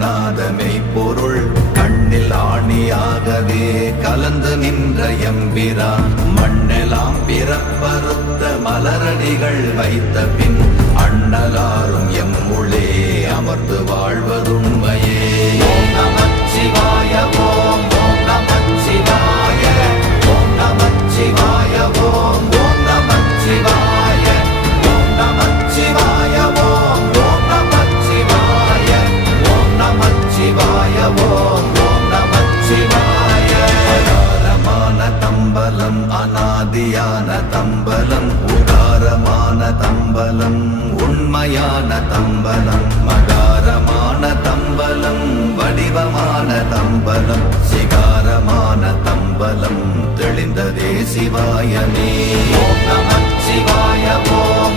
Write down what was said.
காணாத மெய்ப்பொருள் கண்ணில் ஆணியாகவே கலந்து நின்ற எம்பிரான் மண்ணெலாம் பிறப்பறுத்த மலரடிகள் வைத்த பின் அண்ணலாரும் எம்முளே அமர்ந்து வாழ்வதுண்மையே. ஓம் நமச்சிவாய ஓம் ஓம் நமச்சிவாய ஓம் நமச்சிவாய ஓம் ஓம் நமச்சிவாய ஓம் நமச்சிவாய ஓம் ஓம் நமச்சிவாய ஓம் நமச்சிவாய ஓம் ஓம் நமச்சிவாய. அகாரமான தம்பலம் அநாதியான தம்பலம் உகாரமான தம்பலம் உண்மையான தம்பலம் மகாரமான தம்பலம் வடிவமான தம்பலம் சிகாரமான தம்பலம் தெளிந்ததே சிவாயமே. ஓம் நமச்சிவாய ஓம்